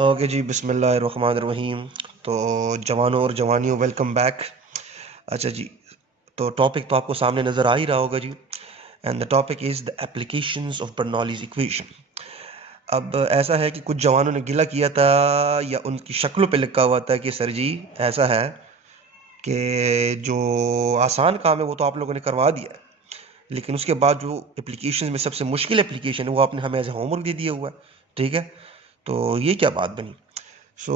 Okay जी, बिस्मिल्लाहिर्रहमानिर्रहीम। तो जवानों और जवानियों, वेलकम बैक। अच्छा जी, तो टॉपिक तो आपको सामने नज़र आ ही रहा होगा जी। And the topic is the applications of Bernoulli's equation. अब ऐसा है कि कुछ जवानों ने गिला किया था, या उनकी शक्लों पे लिखा हुआ था कि सर जी ऐसा है कि जो आसान काम है वो तो आप लोगों ने करवा दिया है, लेकिन उसके बाद जो एप्लीकेशन में सबसे मुश्किल एप्लीकेशन है वो आपने हमें एज ए होमवर्क दे दिया हुआ है। ठीक है, तो ये क्या बात बनी। सो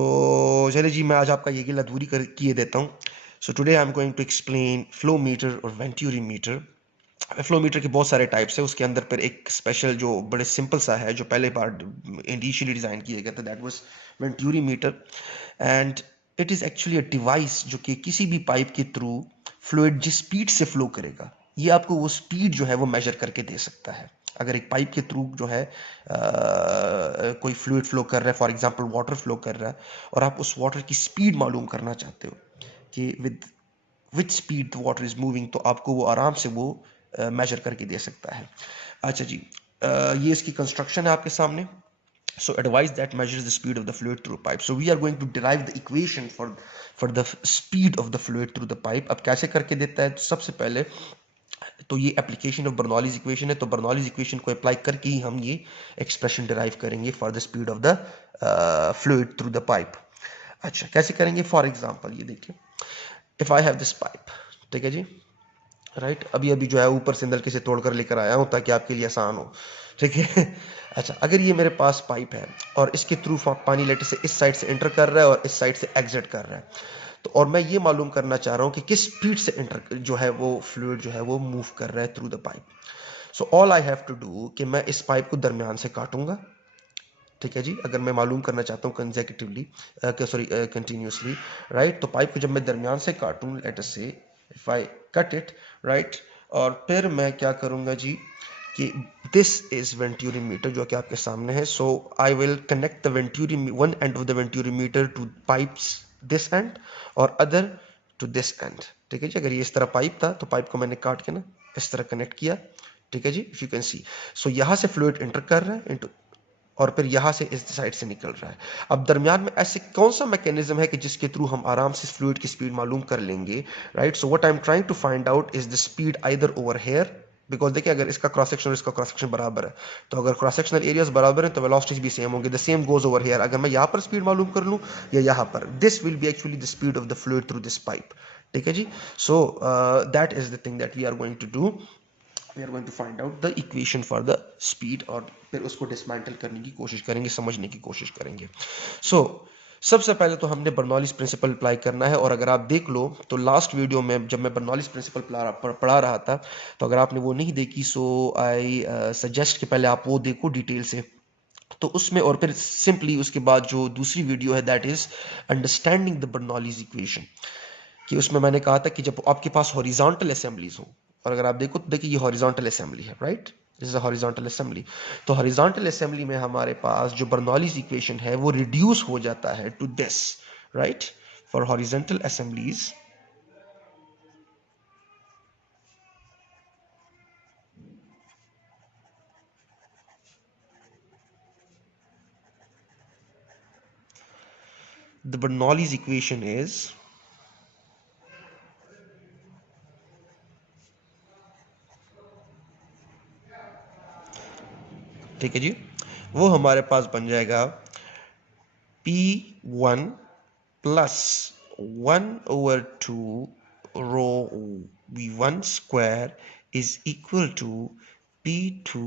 चलिए जी, मैं आज आपका ये गिला दूरी कर किए देता हूँ। So today I am going to explain flow meter और वेंट्यूरी मीटर। फ्लो मीटर के बहुत सारे टाइप्स है, उसके अंदर पर एक स्पेशल जो बड़े सिंपल सा है, जो पहले बार इंडिशियली डिज़ाइन किया गया था, that was venturi meter. And it is actually a device जो कि किसी भी पाइप के थ्रू फ्लूइड जिस स्पीड से फ्लो करेगा, ये आपको वो स्पीड जो है वो मेजर करके दे सकता है। अगर एक पाइप के थ्रू जो है कोई फ्लूइड फ्लो कर रहा है, फॉर एग्जांपल वाटर फ्लो कर रहा है, और आप उस वाटर की स्पीड मालूम करना चाहते हो कि with which speed the water is moving, तो आपको वो आराम से वो मेजर करके दे सकता है। अच्छा जी, ये इसकी कंस्ट्रक्शन है आपके सामने। So a device that measures the speed of the fluid through a pipe. So we are going to derive the equation for the speed of the fluid through the pipe. अब कैसे करके देता है, तो सबसे पहले तो ये एप्लीकेशन ऑफ बर्नौलीज इक्वेशन है, तो बर्नौलीज इक्वेशन को अप्लाई करके ही हम ये एक्सप्रेशन डिराइव करेंगे for the speed of the fluid through the pipe. अच्छा, कैसे करेंगे? फॉर एग्जांपल ये देखिए, if I have this pipe, ठीक है जी, राइट, अभी अभी जो है ऊपर से नलके से तोड़ कर लेकर आया हूँ ताकि आपके लिए आसान हो। ठीक है। अच्छा, अगर ये मेरे पास पाइप है और इसके थ्रू पानी लेटे से इस साइड से एंटर कर रहा है और इस साइड से एग्जिट कर रहा है, तो और मैं ये मालूम करना चाह रहा हूँ कि किस स्पीड से एंटर जो है वो फ्लूइड जो है वो मूव कर रहा है through the pipe. So all I have to do कि मैं इस पाइप को दरमियान से काटूंगा। ठीक है जी, अगर मैं मालूम करना चाहता हूँ कंसेक्यूटिवली, सॉरी कंटिन्यूसली, राइट, तो पाइप को जब मैं दरमियान से काटूं, लेट अस से if I cut it, right, और फिर मैं क्या करूंगा जी कि दिस इज वेंट्यूरी मीटर जो कि आपके सामने है। So I will connect the venturi one end of the venturi meter two pipes this end, और अदर टू दिस एंड। ठीक है जी, अगर ये इस तरह पाइप था तो पाइप को मैंने काट के ना इस तरह कनेक्ट किया। ठीक है जी, इफ यू कैन सी, सो यहां से फ्लूइड एंटर कर रहा है इनटू, और फिर यहां से इस साइड से निकल रहा है। अब दरमियान में ऐसे कौन सा मैकेनिज्म है कि जिसके थ्रू हम आराम से फ्लूइड की स्पीड मालूम कर लेंगे, right. So what I am trying to find out is the speed either over here, because देखिए अगर इसका क्रॉस सेक्शन और इसका क्रॉस सेक्शन बराबर है, तो अगर क्रॉस सेक्शनल एरियाज बराबर है तो वेलोसिटीज भी सेम होंगे। The same goes over here, अगर मैं यहाँ पर स्पीड मालूम कर लूँ या यहाँ पर, this will be actually the speed of the fluid through this pipe. ठीक है जी, so that is the thing that we are going to do. We are going to find out the equation for the speed, और फिर उसको dismantle करने की कोशिश करेंगे, समझने की कोशिश करेंगे। सो सबसे पहले तो हमने बर्नौलीज प्रिंसिपल अप्लाई करना है, और अगर आप देख लो तो लास्ट वीडियो में जब मैं बर्नौलीज प्रिंसिपल पढ़ा रहा था, तो अगर आपने वो नहीं देखी, सो आई सजेस्ट कि पहले आप वो देखो डिटेल से। तो उसमें, और फिर सिंपली उसके बाद जो दूसरी वीडियो है that is understanding the Bernoulli's equation, कि उसमें मैंने कहा था कि जब आपके पास हॉरिजॉन्टल असेंबलीज हो, और अगर आप देखो तो देखिए ये हॉरिजॉन्टल असेंबली है, right, this is a horizontal assembly. तो हॉरिजॉन्टल असेंबली में हमारे पास जो बर्नौलीज इक्वेशन है वो रिड्यूस हो जाता है to this, right. For horizontal assemblies, the Bernoulli's equation is, ठीक है जी, वो हमारे पास बन जाएगा P1 plus 1/2 rho V1 square is equal to P2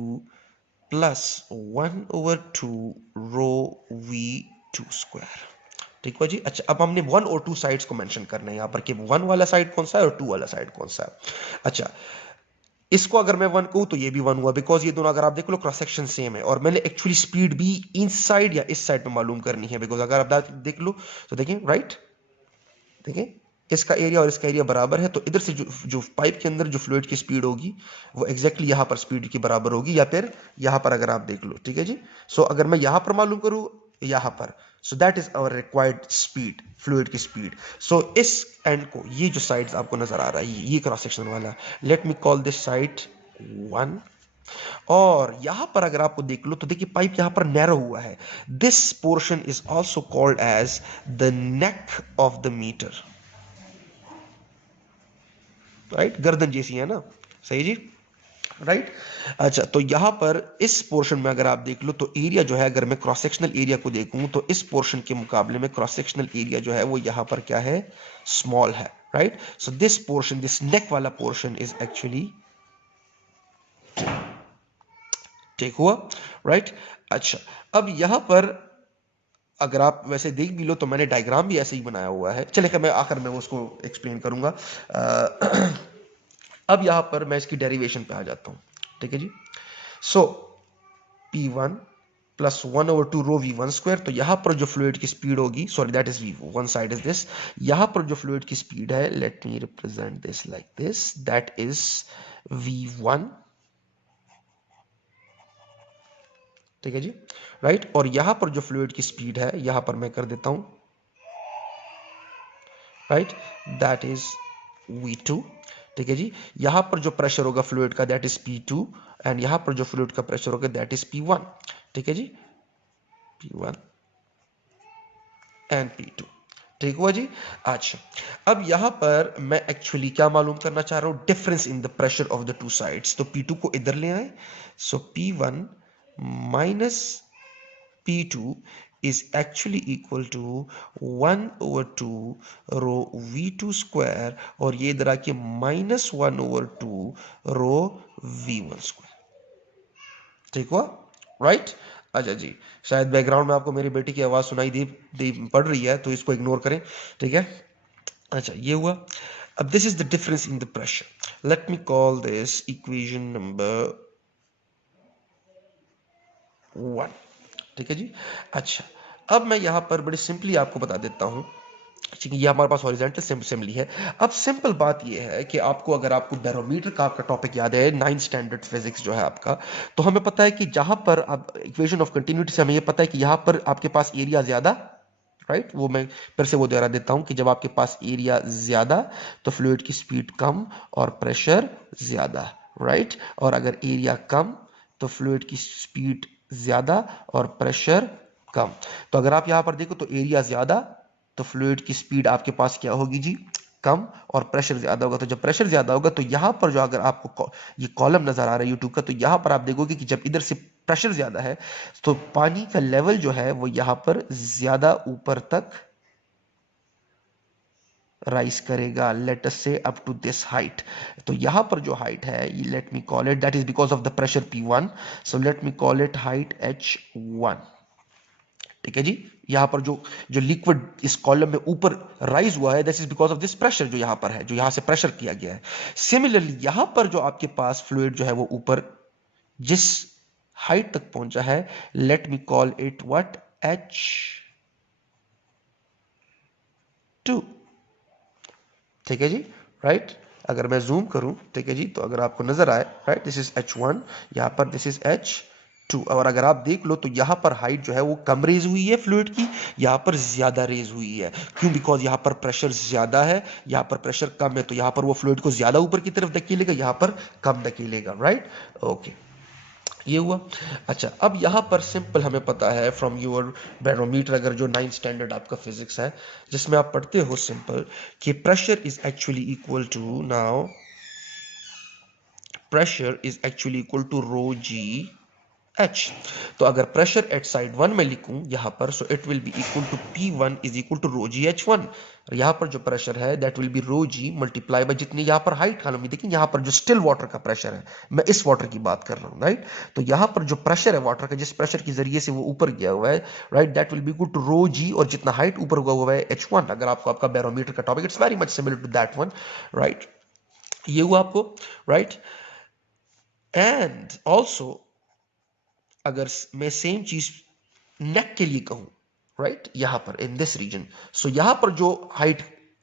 plus 1/2 rho V2 square. ठीक है जी। अच्छा, अब हमने वन और टू साइड्स को मेंशन करना है यहाँ पर कि वन वाला साइड कौन सा है और टू वाला साइड कौन सा है। अच्छा, इसको अगर मैं वन कहूं तो ये भी वन हुआ, बिकॉज ये दोनों अगर आप देख लो क्रॉस सेक्शन सेम है, और मैंने एक्चुअली स्पीड भी इन साइड या इस साइड में मालूम करनी है, बिकॉज अगर आप देख लो तो देखें, राइट, देखें इसका एरिया और इसका एरिया बराबर है, तो इधर से जो पाइप के अंदर जो फ्लूइड की स्पीड होगी वो एग्जैक्टली यहाँ पर स्पीड के बराबर होगी, या फिर यहाँ पर अगर आप देख लो। ठीक है जी, सो अगर मैं यहाँ पर मालूम करूँ यहाँ पर, so that is our required speed, fluid की स्पीड। सो इस एंड को, ये जो साइड आपको नजर आ रहा है, ये क्रॉस सेक्शन वाला, let me call this side 1, और यहां पर अगर आपको देख लो तो देखिए पाइप यहां पर नैरो हुआ है. This portion is also called as the neck of the meter. Right, गर्दन जैसी है ना, सही जी, राइट. अच्छा, तो यहां पर इस पोर्शन में अगर आप देख लो तो एरिया जो है, अगर मैं क्रॉस सेक्शनल एरिया को देखूं तो इस पोर्शन के मुकाबले में क्रॉस सेक्शनल एरिया जो है वो यहां पर क्या है, स्मॉल है. Right, so this portion, this neck वाला पोर्शन इज एक्चुअली ठीक हुआ. राइट. अच्छा, अब यहां पर अगर आप वैसे देख भी लो तो मैंने डायग्राम भी ऐसे ही बनाया हुआ है. चलिए मैं आखिर में उसको एक्सप्लेन करूंगा. अब यहां पर मैं इसकी डेरिवेशन पे आ जाता हूं. ठीक है जी. सो P1 plus 1/2 rho V1 square. तो यहां पर जो फ्लूइड की स्पीड होगी, sorry that is V, one side is this. यहां पर जो फ्लूइड की स्पीड है, let me represent this like this, that is V1. ठीक है जी, राइट. और यहां पर जो फ्लूइड की स्पीड है, यहां पर मैं कर देता हूं, राइट, दैट इज V2. ठीक है जी. यहां पर जो प्रेशर होगा फ्लूइड का, दैट इज P2. एंड यहां पर जो फ्लूइड का प्रेशर होगा, दैट इज P1. ठीक है जी, P1 एंड P2. ठीक हुआ जी. अच्छा, अब यहां पर मैं एक्चुअली क्या मालूम करना चाह रहा हूं, difference in the pressure of the two sides. तो P2 को इधर ले आए. So P1 minus P2 is actually equal to 1/2 rho V2 square, और ये इधर आके -1/2 रो V1 स्क्वायर. ठीक हुआ, राइट. अच्छा जी, शायद बैकग्राउंड में आपको मेरी बेटी की आवाज सुनाई दी पड़ रही है, तो इसको इग्नोर करें. ठीक है. अच्छा, ये हुआ. अब this is the difference in the pressure. Let me call this equation number 1. ठीक है जी. अच्छा, अब मैं यहां पर बड़ी सिंपली आपको बता देता हूं. ठीक है, ये हमारे पास हॉरिजॉन्टल असेंबली है. अब सिंपल बात ये है कि आपको, अगर आपको बैरोमीटर का आपका टॉपिक याद है, 9th स्टैंडर्ड फिजिक्स जो है आपका, तो हमें पता है कि जहां पर अब इक्वेशन ऑफ कंटिन्यूटी से हमें ये पता है कि यहां पर आपके पास एरिया ज्यादा, राइट, वो मैं फिर से वो दोहरा देता हूं कि जब आपके पास एरिया ज्यादा तो फ्लूइड की स्पीड कम और प्रेशर ज्यादा. राइट, और अगर एरिया कम तो फ्लूइड की स्पीड ज्यादा और प्रेशर कम. तो अगर आप यहां पर देखो तो एरिया ज्यादा तो फ्लूइड की स्पीड आपके पास क्या होगी जी, कम, और प्रेशर ज्यादा होगा. तो जब प्रेशर ज्यादा होगा तो यहां पर जो, अगर आपको ये कॉलम नजर आ रहा है यूट्यूब का, तो यहां पर आप देखोगे कि जब इधर से प्रेशर ज्यादा है तो पानी का लेवल जो है वो यहां पर ज्यादा ऊपर तक राइज करेगा, लेट अस से अप टू दिस हाइट. तो यहां पर जो हाइट है, let me call it, that is because of the pressure P1. So let me call it height H1. ठीक है जी. यहां पर जो जो लिक्विड इस कॉलम में ऊपर राइज हुआ है, this is because of this pressure जो यहां पर है, जो यहां से प्रेशर किया गया है. सिमिलरली यहां पर जो आपके पास फ्लूइड जो है वो ऊपर जिस हाइट तक पहुंचा है, let me call it what, H2. ठीक है जी, राइट. अगर मैं जूम करूं, ठीक है जी, तो अगर आपको नजर आए, राइट, दिस इज H1, यहां पर दिस इज H2. और अगर आप देख लो तो यहां पर हाइट जो है वो कम रेज हुई है फ्लूइड की, यहां पर ज्यादा रेज हुई है. क्यों? बिकॉज यहां पर प्रेशर ज्यादा है, यहां पर प्रेशर कम है, तो यहां पर वो फ्लूइड को ज्यादा ऊपर की तरफ धकेलेगा, यहां पर कम धकेलेगा. राइट, ओके, ये हुआ. अच्छा, अब यहां पर सिंपल हमें पता है फ्रॉम योर बैरोमीटर, अगर जो 9th स्टैंडर्ड आपका फिजिक्स है जिसमें आप पढ़ते हो सिंपल, कि pressure is actually equal to, now pressure is actually equal to rho g H. तो अगर प्रेशर एट साइड 1 में लिखूं यहां पर, so it will be equal to P1 is equal to rho g H1. यहां पर जो प्रेशर है that will be rho g multiply by जितनी यहां पर हाइट खालम में, देखिए यहां पर जो स्टिल वाटर का प्रेशर है, मैं इस वाटर की बात कर रहा हूं, राइट. तो यहां पर जो प्रेशर है वाटर का, जिस प्रेशर के जरिए से वो ऊपर गया हुआ है, right, that will be equal to rho g, और जितना हाइट ऊपर हुआ है H1. अगर आपको आपका बैरोमीटर का topic, it's very much similar to that one, right. ये हुआ आपको, राइट. एंड ऑल्सो अगर मैं सेम चीज नेक के लिए कहूं, राइट, यहां पर इन दिस रीजन, सो यहां पर जो हाइट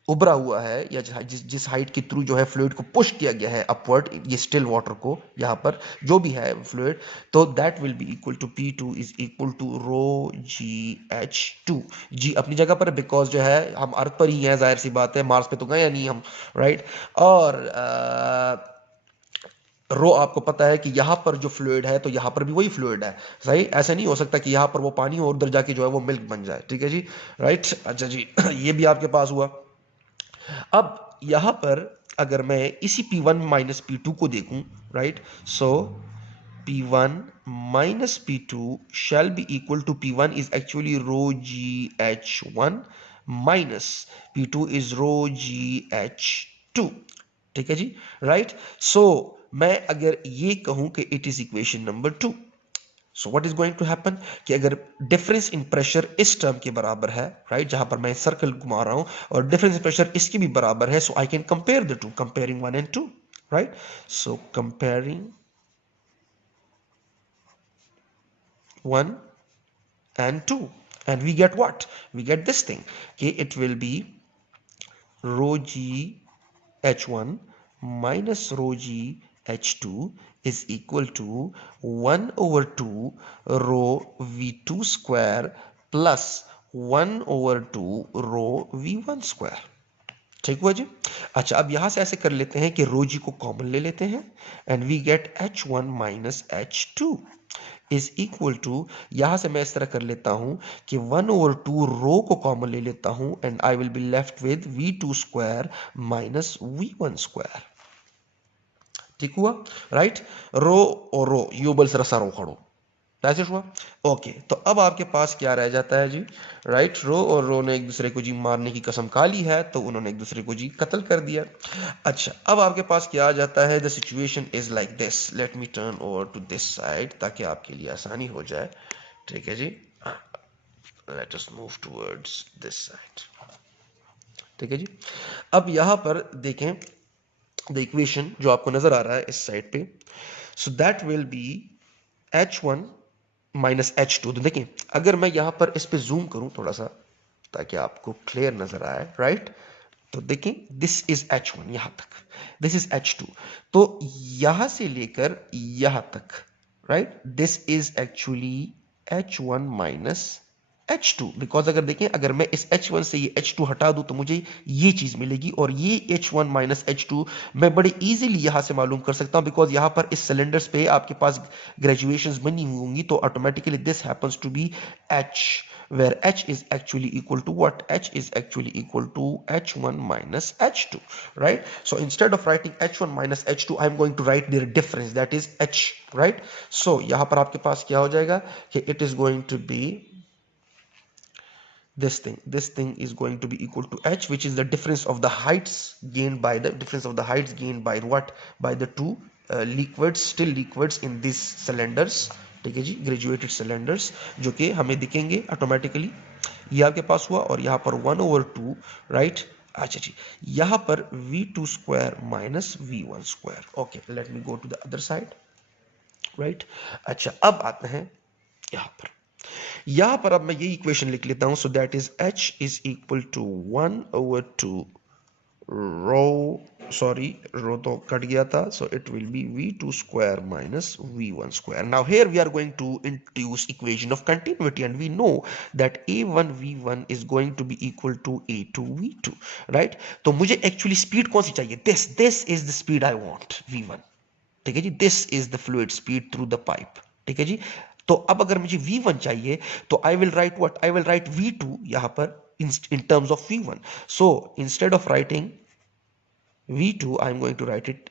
उभरा हुआ है, या जिस हाइट के थ्रू जो है फ्लूइड को पुश किया गया है अपवर्ड, ये स्टिल वाटर को, यहां पर जो भी है फ्लूइड, तो that will be equal to P2 is equal to rho g H2. G अपनी जगह पर, बिकॉज जो है हम अर्थ पर ही हैं, जाहिर सी बात है, मार्स पे तो गए नहीं हम, राइट. और रो आपको पता है कि यहाँ पर जो फ्लूइड है तो यहाँ पर भी वही फ्लूइड है, सही। ऐसा नहीं हो सकता कि यहाँ पर वो पानी और उधर जाके जो है वो मिल्क बन जाए, ठीक है जी, राइट। अच्छा जी ये भी आपके पास हुआ। अब यहाँ पर अगर मैं इसी P1 माइनस P2 को देखूं, right, so P1 minus P2 shall be equal to P1 is actually rho GH1 minus P2 is rho GH2, ठीक है जी, राइट। सो मैं अगर ये कहूं कि it is equation number 2, so what is going to happen कि अगर डिफरेंस इन प्रेशर इस टर्म के बराबर है, राइट, जहां पर मैं सर्कल घुमा रहा हूं, और डिफरेंस इन प्रेशर इसकी भी बराबर है, so I can compare the two, comparing 1 and 2, right. So comparing 1 and 2, and we get what? We get this thing. Okay, it will be rho g h1 minus rho g h2 is equal to 1 over 2 rho v2 square plus 1 over 2 rho v1 square, ठीक हुआ जी। अच्छा अब यहां से ऐसे कर लेते हैं कि रो जी को कॉमन ले लेते हैं, and we get h1 minus h2 is equal to, यहां से मैं इस तरह कर लेता हूं कि 1 ओवर 2 रो को कॉमन ले लेता हूं, and I will be left with v2 square minus v1 square, ठीक हुआ, राइट। रो और रो यूबल से रसा रो खड़ो, ऐसे हुआ। ओके, तो अब आपके पास क्या रह जाता है जी, राइट, रो और रो ने एक दूसरे को जी मारने की कसम खा ली है, तो उन्होंने एक दूसरे को जी कत्ल कर दिया। अच्छा अब आपके पास क्या आ जाता है, the situation is like this, let me turn over to this side ताकि आपके लिए आसानी हो जाए, ठीक है जी, let us move towards this side, ठीक है जी। अब यहां पर देखें द इक्वेशन जो आपको नजर आ रहा है इस साइड पे, so that will B h1 minus h2। तो देखिए अगर मैं यहां पर इस पे जूम करूं थोड़ा सा ताकि आपको क्लियर नजर आए, राइट, तो देखें दिस इज h1 यहां तक, दिस इज h2, तो यहां से लेकर यहां तक, right, this is actually h1 minus H2, because अगर देखें अगर मैं इस H1 से ये H2 हटा दूं तो मुझे ये चीज मिलेगी, और ये H1 माइनस H2 मैं बड़े इजीली यहां से मालूम कर सकता हूं, बिकॉज यहां पर इस सिलेंडर्स पे आपके पास ग्रेजुएशंस बनी हुई होंगी, तो automatically this happens to be H, where H is actually equal to what? H is actually equal to H1 minus H2, right? So instead of writing H1 minus H2, I'm going to write their difference, that is H, right? So यहाँ पर आपके पास क्या हो जाएगा कि it is going to be this thing is going to be equal to h, which is the difference of the heights gained by what, by the two liquids, still liquids in these cylinders, ठीक है जी, graduated cylinders जो कि हमें दिखेंगे automatically. ये आपके पास हुआ, और यहाँ पर 1 over 2, राइट। अच्छा जी यहाँ पर v2 square minus v1 square, okay, let me go to the other side, right. अच्छा अब आते हैं यहाँ पर, यहां पर अब मैं ये इक्वेशन लिख लेता हूं, so that is h is equal to 1 over 2 rho, sorry rho तो कट गया था, so it will be v2 square minus v1 square. Now here we are going to introduce equation of continuity, and we know that a1 v1 is going to be equal to a2 v2, right. तो मुझे actually speed कौन सी चाहिए, this is the speed I want, v1, ठीक है जी, this is the fluid speed through the pipe, ठीक है जी। तो अब अगर मुझे v1 चाहिए तो I will write what, I will write v2 यहां पर in terms of v1, so instead of writing v2 I'm going to write it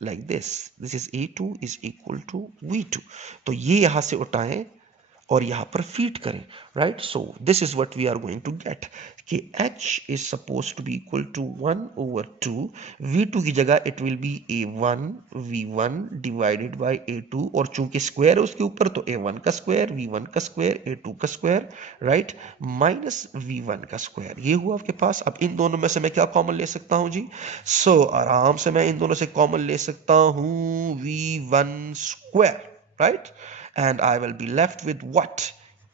like this is a2 is equal to v2, तो ये यहां से उठाएं और यहां पर फीड करें, right. So this is what we are going to get कि h is suppose to be equal to 1 over 2, v2 की जगह it will be a1 v1 divided by a2, और चूंकि स्क्वायर है उसके ऊपर तो a1 का स्क्वायर v1 का स्क्वायर a2 का स्क्वायर, राइट, माइनस v1 का स्क्वायर। ये हुआ आपके पास। अब इन दोनों में से मैं क्या कॉमन ले सकता हूं जी, सो आराम से मैं इन दोनों से कॉमन ले सकता हूं v1 square, right, and I will be left with what,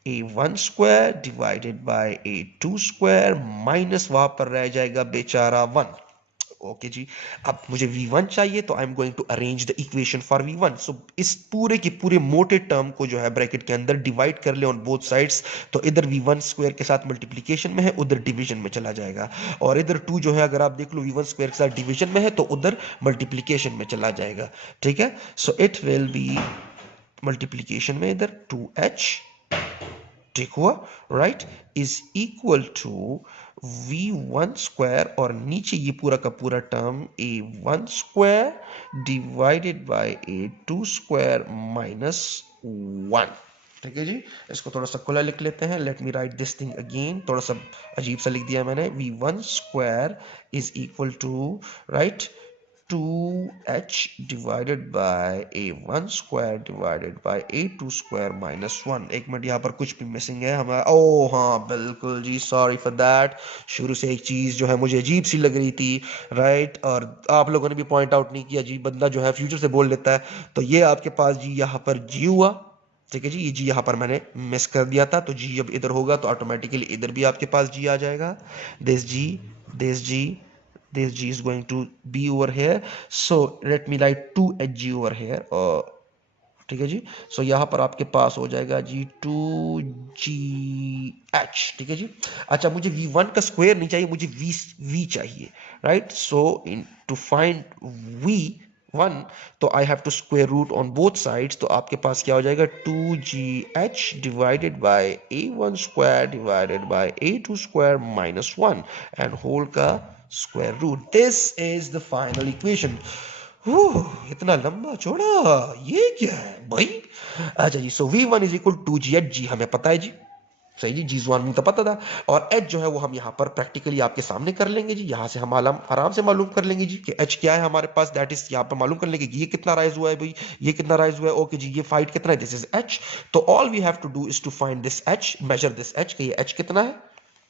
a1 square divided by a2 square minus वहां पर रह जाएगा बेचारा 1, ओके जी, अब मुझे V1 चाहिए तो I am going to arrange the equation for V1। सो इस पूरे के पूरे मोटे टर्म को जो है ब्रैकेट के अंदर डिवाइड कर ले ऑन बोथ साइड्स, तो इधर V1 स्क्वायर के साथ मल्टीप्लीकेशन में है, उधर डिवीजन में चला जाएगा। और इधर 2 जो है अगर आप देख लो V1 स्क्वायर के साथ डिवीजन में है तो उधर मल्टीप्लीकेशन में चला जाएगा। ठीक है, so it will be multiplication में इधर 2h, ठीक हुआ, right, is equal to V1 square और नीचे ये पूरा का पूरा term A1 square divided by A2 square minus 1। ठीक है जी, इसको थोड़ा सा खुला लिख लेते हैं। Let me write this thing again, थोड़ा सा अजीब सा लिख दिया मैंने। V1 square is equal to, right, 2h divided by a1 square divided by a2 square minus 1। एक मिनट, यहाँ पर कुछ भी मिसिंग है हमारा। ओ हाँ बिल्कुल जी, सॉरी फॉर दैट। शुरू से एक चीज जो है मुझे अजीब सी लग रही थी, राइट, और आप लोगों ने भी पॉइंट आउट नहीं किया जी। बंदा जो है फ्यूचर से बोल लेता है। तो ये आपके पास जी यहाँ पर जी हुआ, ठीक है जी, ये जी यहाँ पर मैंने मिस कर दिया था, तो जी जब इधर होगा तो ऑटोमेटिकली इधर भी आपके पास जी आ जाएगा। This g, this g, this g is going to be over here, so let me write 2hg over here। ठीक है जी, सो यहां पर आपके पास हो जाएगा जी 2gh। ठीक है जी, अच्छा मुझे v1 का स्क्वायर नहीं चाहिए, मुझे v चाहिए, right. So in to find v1 तो I have to square root on both sides, तो आपके पास क्या हो जाएगा 2gh divided by a1 square divided by a2 square minus 1 and whole का square root. This is the final equation. इतना लंबा चौड़ा ये क्या है भाई। अच्छा जी, so V1 is equal to g h, g हमें पता है जी, सही जी, जी वन तो पता था। और एच जो है वो हम यहाँ पर प्रैक्टिकली आपके सामने कर लेंगे जी। यहाँ से हम आराम से मालूम कर लेंगे जी कि एच क्या है हमारे पास। दैट इज यहाँ पर मालूम कर लेंगे कि ये कितना राइज हुआ है भाई, ये कितना राइज हुआ है। ओके जी, ये फाइट कितना है, दिस इज एच। तो all we have to do is to find this h, measure this h कि ये एच कितना है।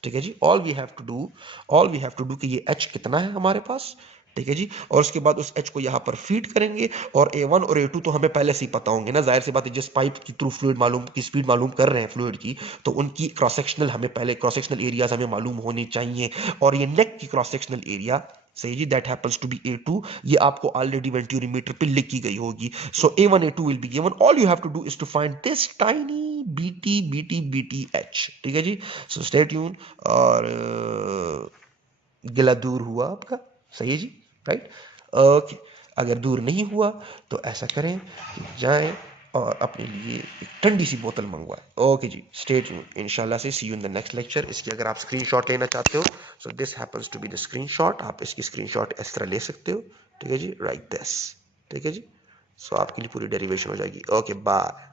ठीक है जी, all we have to do कि ये एच कितना है हमारे पास। ठीक है जी, और उसके बाद उस एच को यहाँ पर फीड करेंगे। और A1 और A2 तो हमें पहले से ही पता होंगे ना, जाहिर सी बात है, जिस पाइप की थ्रू फ्लूइड मालूम की स्पीड मालूम कर रहे हैं फ्लूइड की, तो उनकी क्रॉस सेक्शनल हमें पहले क्रॉस सेक्शनल एरियाज हमें मालूम होने चाहिए। और ये नेक की क्रॉस सेक्शनल एरिया, सही जी, that happens to be A2, ये आपको ऑलरेडी वेंट्यूरीमीटर पे लिखी गई होगी। So A1 A2 will be given, all you have to do is to find this tiny BT H। ठीक है जी, सो स्टे ट्यून। और गिला दूर हुआ आपका, सही है जी, राइट, ओके। अगर दूर नहीं हुआ तो ऐसा करें कि जाएं और अपने लिए एक ठंडी सी बोतल मंगवाएं। ओके जी, स्टे ट्यून, इंशाल्लाह से see you in the next lecture. इसकी अगर आप स्क्रीनशॉट लेना चाहते हो, so this happens to be the screenshot, आप इसकी स्क्रीनशॉट इस तरह ले सकते हो। ठीक है जी, राइट दिस, ठीक है जी, सो आपके लिए पूरी डेरिवेशन हो जाएगी। Okay, bye.